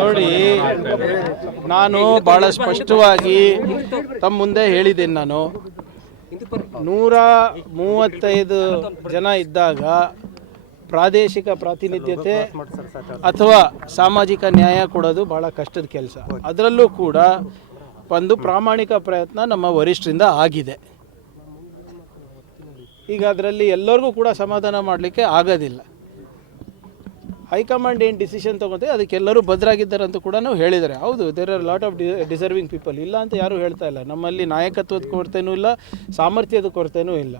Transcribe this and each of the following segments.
ನೋಡಿ, ನಾನು ಭಾಳ ಸ್ಪಷ್ಟವಾಗಿ ತಮ್ಮ ಮುಂದೆ ಹೇಳಿದ್ದೀನಿ. ನಾನು 135 ಜನ ಇದ್ದಾಗ ಪ್ರಾದೇಶಿಕ ಪ್ರಾತಿನಿಧ್ಯತೆ ಅಥವಾ ಸಾಮಾಜಿಕ ನ್ಯಾಯ ಕೊಡೋದು ಭಾಳ ಕಷ್ಟದ ಕೆಲಸ. ಅದರಲ್ಲೂ ಕೂಡ ಒಂದು ಪ್ರಾಮಾಣಿಕ ಪ್ರಯತ್ನ ನಮ್ಮ ವರಿಷ್ಠರಿಂದ ಆಗಿದೆ. ಈಗ ಅದರಲ್ಲಿ ಎಲ್ಲರಿಗೂ ಕೂಡ ಸಮಾಧಾನ ಮಾಡಲಿಕ್ಕೆ ಆಗೋದಿಲ್ಲ. ಹೈಕಮಾಂಡ್ ಏನು ಡಿಸಿಷನ್ ತೊಗೊಂತೆ ಅದಕ್ಕೆಲ್ಲರೂ ಬದ್ಧರಾಗಿದ್ದಾರೆ ಅಂತ ಕೂಡ ಹೇಳಿದ್ದಾರೆ. ಹೌದು, there are lot of deserving people, ಇಲ್ಲ ಅಂತ ಯಾರೂ ಹೇಳ್ತಾ ಇಲ್ಲ. ನಮ್ಮಲ್ಲಿ ನಾಯಕತ್ವದ ಕೊರತೆನೂ ಇಲ್ಲ, ಸಾಮರ್ಥ್ಯದ ಕೊರತೆನೂ ಇಲ್ಲ.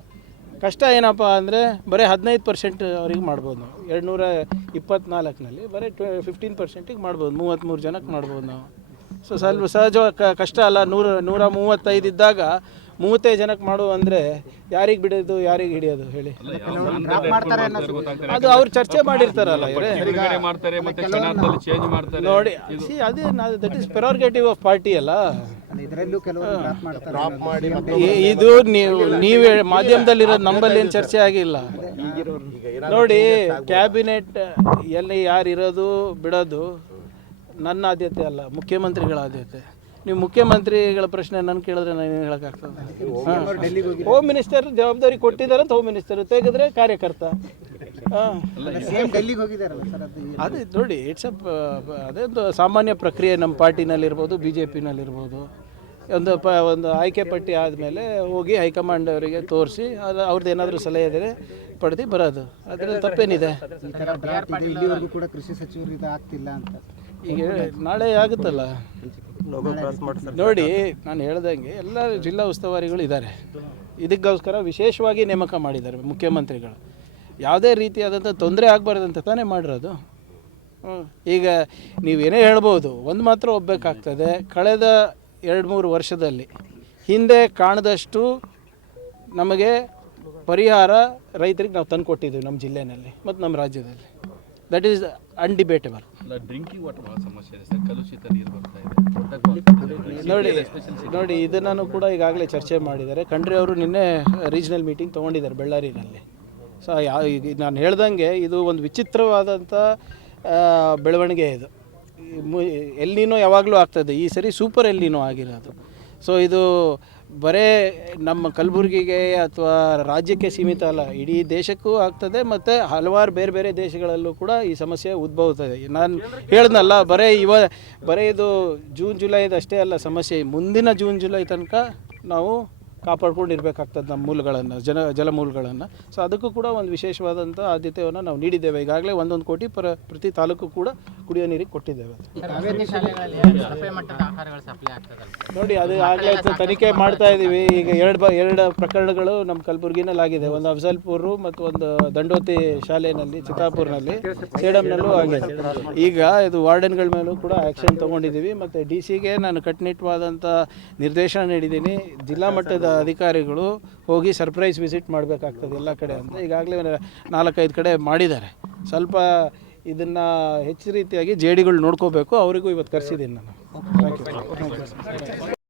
ಕಷ್ಟ ಏನಪ್ಪ ಅಂದರೆ ಬರೀ 15% ಅವ್ರಿಗೆ ಮಾಡ್ಬೋದು ನಾವು. 224ನಲ್ಲಿ ಬರೀ 15%ಗೆ ಮಾಡ್ಬೋದು, 33 ಜನಕ್ಕೆ ಮಾಡ್ಬೋದು ನಾವು. ಸೊ ಸ್ವಲ್ಪ ಸಹಜವಾಗಿ ಕಷ್ಟ ಅಲ್ಲ. 135 ಇದ್ದಾಗ 35 ಜನಕ್ಕೆ ಮಾಡು ಅಂದರೆ ಯಾರಿಗೆ ಬಿಡೋದು, ಯಾರಿಗೆ ಹಿಡಿಯೋದು ಹೇಳಿ? ಅದು ಅವ್ರು ಚರ್ಚೆ ಮಾಡಿರ್ತಾರಲ್ಲ ನೋಡಿ. ಅದೇ ದಟ್ ಈಸ್ ಪ್ರೆರೋಗೇಟಿವ್ ಆಫ್ ಪಾರ್ಟಿ ಅಲ್ಲ. ಇದು ನೀವು ಮಾಧ್ಯಮದಲ್ಲಿರೋದು, ನಂಬಲ್ಲಿ ಏನು ಚರ್ಚೆ ಆಗಿಲ್ಲ ನೋಡಿ. ಕ್ಯಾಬಿನೆಟ್ ಎಲ್ಲಿ ಯಾರಿರೋದು ಬಿಡೋದು ನನ್ನ ಆದ್ಯತೆ ಅಲ್ಲ, ಮುಖ್ಯಮಂತ್ರಿಗಳ ಆದ್ಯತೆ. ನೀವು ಮುಖ್ಯಮಂತ್ರಿಗಳ ಪ್ರಶ್ನೆ ನಾನು ಕೇಳಿದ್ರೆ ನಾನು ಏನು ಹೇಳೋಕ್ಕಾಗ್ತದೆ? ಹೋಮ್ ಮಿನಿಸ್ಟರ್ ಜವಾಬ್ದಾರಿ ಕೊಟ್ಟಿದ್ದಾರೆ ಅಂತ ಹೋಮ್ ಮಿನಿಸ್ಟರ್ ತೆಗೆದ್ರೆ ಕಾರ್ಯಕರ್ತ. ಅದೇ ನೋಡಿ, ಇಟ್ಸ್ ಅದೇ ಒಂದು ಸಾಮಾನ್ಯ ಪ್ರಕ್ರಿಯೆ ನಮ್ಮ ಪಾರ್ಟಿನಲ್ಲಿರ್ಬೋದು, BJPನಲ್ಲಿರ್ಬೋದು. ಒಂದು ಆಯ್ಕೆ ಪಟ್ಟಿ ಆದಮೇಲೆ ಹೋಗಿ ಹೈಕಮಾಂಡ್ ಅವರಿಗೆ ತೋರಿಸಿ ಅವ್ರದ್ದು ಏನಾದರೂ ಸಲಹೆ ಇದ್ದರೆ ಪಡೆದು ಬರೋದು. ಅದರಲ್ಲಿ ತಪ್ಪೇನಿದೆ? ಕೂಡ ಕೃಷಿ ಸಚಿವರು ಇದು ಆಗ್ತಿಲ್ಲ ಅಂತ ಈಗ ನಾಳೆ ಆಗುತ್ತಲ್ಲ ನೋಡಿ. ನಾನು ಹೇಳ್ದಂಗೆ ಎಲ್ಲ ಜಿಲ್ಲಾ ಉಸ್ತುವಾರಿಗಳು ಇದ್ದಾರೆ. ಇದಕ್ಕೋಸ್ಕರ ವಿಶೇಷವಾಗಿ ನೇಮಕ ಮಾಡಿದ್ದಾರೆ ಮುಖ್ಯಮಂತ್ರಿಗಳು. ಯಾವುದೇ ರೀತಿಯಾದಂಥ ತೊಂದರೆ ಆಗಬಾರ್ದಂತ ತಾನೇ ಮಾಡಿರೋದು. ಈಗ ನೀವೇನೇ ಹೇಳ್ಬೋದು, ಒಂದು ಮಾತ್ರ ಒಪ್ಪಬೇಕಾಗ್ತದೆ. ಕಳೆದ 2-3 ವರ್ಷದಲ್ಲಿ ಹಿಂದೆ ಕಾಣದಷ್ಟು ನಮಗೆ ಪರಿಹಾರ ರೈತರಿಗೆ ನಾವು ತಂದು ಕೊಟ್ಟಿದ್ದೀವಿ ನಮ್ಮ ಜಿಲ್ಲೆಯಲ್ಲಿ ಮತ್ತು ನಮ್ಮ ರಾಜ್ಯದಲ್ಲಿ. That is undebatable. Drinking water ಭಾಳ ಸಮಸ್ಯೆ ಇದೆ ಸರ್, ಕಲುಷಿತ ನೀರು ಬರ್ತಾ ಇದೆ. ನೋಡಿ ಇದನ್ನು ಕೂಡ ಈಗಾಗಲೇ ಚರ್ಚೆ ಮಾಡಿದ್ದಾರೆ. ಖಂಡ್ರೆ ಅವರು ನಿನ್ನೆ ರೀಜ್ನಲ್ ಮೀಟಿಂಗ್ ತೊಗೊಂಡಿದ್ದಾರೆ ಬೆಳ್ಳಾರಿನಲ್ಲಿ. ಸೊ ನಾನು ಹೇಳ್ದಂಗೆ ಇದು ಒಂದು ವಿಚಿತ್ರವಾದಂಥ ಬೆಳವಣಿಗೆ. ಇದು ಎಲ್ಲಿನೋ ಯಾವಾಗಲೂ ಆಗ್ತದೆ, ಈ ಸರಿ ಸೂಪರ್ ಎಲ್ಲಿನೋ ಆಗಿರೋದು. ಸೊ ಇದು ಬರೇ ನಮ್ಮ ಕಲಬುರಗಿಗೆ ಅಥವಾ ರಾಜ್ಯಕ್ಕೆ ಸೀಮಿತ ಅಲ್ಲ, ಇಡೀ ದೇಶಕ್ಕೂ ಆಗ್ತದೆ. ಮತ್ತು ಹಲವಾರು ಬೇರೆ ಬೇರೆ ದೇಶಗಳಲ್ಲೂ ಕೂಡ ಈ ಸಮಸ್ಯೆ ಉದ್ಭವಿಸ್ತದೆ. ನಾನು ಹೇಳ್ದನಲ್ಲ, ಬರೀ ಇದು ಜೂನ್ ಜುಲೈದು ಅಷ್ಟೇ ಅಲ್ಲ ಸಮಸ್ಯೆ. ಮುಂದಿನ ಜೂನ್ ಜುಲೈ ತನಕ ನಾವು ಕಾಪಾಡ್ಕೊಂಡಿರ್ಬೇಕಾಗ್ತದೆ ನಮ್ಮ ಮೂಲಗಳನ್ನು, ಜಲಮೂಲಗಳನ್ನು. ಸೊ ಅದಕ್ಕೂ ಕೂಡ ಒಂದು ವಿಶೇಷವಾದಂಥ ಆದ್ಯತೆಯನ್ನು ನಾವು ನೀಡಿದ್ದೇವೆ. ಈಗಾಗಲೇ 1 ಕೋಟಿ ಪ್ರತಿ ತಾಲೂಕು ಕೂಡ ಕುಡಿಯೋ ನೀರಿಗೆ ಕೊಟ್ಟಿದ್ದೇವೆ. ನೋಡಿ, ಅದು ಆಗಲೇ ತನಿಖೆ ಮಾಡ್ತಾ ಇದ್ದೀವಿ. ಈಗ ಎರಡು ಪ್ರಕರಣಗಳು ನಮ್ಮ ಕಲಬುರಗಿನಲ್ಲಿ ಆಗಿದೆ. ಒಂದು ಅಫಜಲ್ಪುರ ಮತ್ತು ಒಂದು ದಂಡೋತಿ ಶಾಲೆಯಲ್ಲಿ, ಚಿತ್ತಾಪುರ್ನಲ್ಲಿ, ಸೇಡಂನಲ್ಲೂ ಆಗಿದೆ. ಈಗ ಇದು ವಾರ್ಡನ್ಗಳ ಮೇಲೂ ಕೂಡ ಆ್ಯಕ್ಷನ್ ತೊಗೊಂಡಿದ್ದೀವಿ. ಮತ್ತು DC ನಾನು ಕಟ್ಟುನಿಟ್ಟವಾದಂಥ ನಿರ್ದೇಶನ ನೀಡಿದ್ದೀನಿ. ಜಿಲ್ಲಾ ಮಟ್ಟದ ಅಧಿಕಾರಿಗಳು ಹೋಗಿ ಸರ್ಪ್ರೈಸ್ ವಿಸಿಟ್ ಮಾಡಬೇಕಾಗ್ತದೆ ಎಲ್ಲ ಕಡೆ ಅಂತ ಈಗಾಗಲೇ 4-5 ಕಡೆ ಮಾಡಿದ್ದಾರೆ. ಸ್ವಲ್ಪ ಇದನ್ನು ಹೆಚ್ಚು ರೀತಿಯಾಗಿ JDಗಳು ನೋಡ್ಕೋಬೇಕು. ಅವರಿಗೂ ಇವತ್ತು ಕರೆಸಿದ್ದೀನಿ ನಾನು. Thank you.